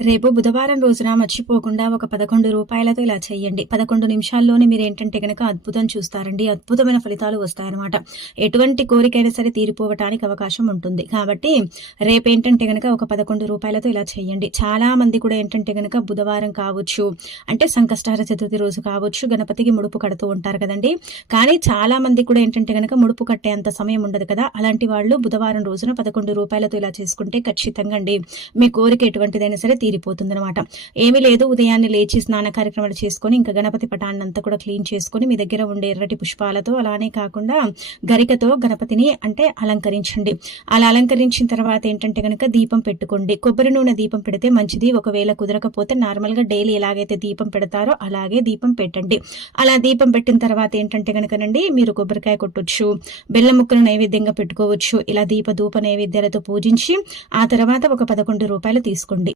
రేపు బుధవారం రోజున మర్చిపోకుండా ఒక పదకొండు రూపాయలతో ఇలా చేయండి. పదకొండు నిమిషాల్లోనే మీరు ఏంటంటే గనక అద్భుతం చూస్తారండి. అద్భుతమైన ఫలితాలు వస్తాయన్నమాట. ఎటువంటి కోరికైనా సరే తీరిపోవటానికి అవకాశం ఉంటుంది. కాబట్టి రేపు ఏంటంటే గనక ఒక పదకొండు రూపాయలతో ఇలా చేయండి. చాలా మంది కూడా ఏంటంటే గనక బుధవారం కావచ్చు అంటే సంకష్టార చతుర్థి రోజు కావచ్చు గణపతికి ముడుపు కడుతూ ఉంటారు కదండి. కానీ చాలా మంది కూడా ఏంటంటే గనక ముడుపు కట్టే అంత సమయం ఉండదు కదా. అలాంటి వాళ్ళు బుధవారం రోజున పదకొండు రూపాయలతో ఇలా చేసుకుంటే ఖచ్చితంగా అండి. మీ కోరిక ఎటువంటిదైనా సరే తీరిపోతుందనమాట ఏమీ లేదు ఉదయాన్నే లేచి స్నాన కార్యక్రమాలు చేసుకొని ఇంకా గణపతి పటాన్ని అంతా కూడా క్లీన్ చేసుకొని మీ దగ్గర ఉండే ఎర్రటి పుష్పాలతో అలానే కాకుండా గరికతో గణపతిని అంటే అలంకరించండి. అలా అలంకరించిన తర్వాత ఏంటంటే కనుక దీపం పెట్టుకోండి. కొబ్బరి నూనె దీపం పెడితే మంచిది. ఒకవేళ కుదరకపోతే నార్మల్గా డైలీ ఎలాగైతే దీపం పెడతారో అలాగే దీపం పెట్టండి. అలా దీపం పెట్టిన తర్వాత ఏంటంటే కనుకనండి మీరు కొబ్బరికాయ కొట్టొచ్చు బెల్లం ముక్కను నైవేద్యంగా పెట్టుకోవచ్చు. ఇలా దీప ధూప నైవేద్యాలతో పూజించి ఆ తర్వాత ఒక పదకొండు రూపాయలు తీసుకోండి.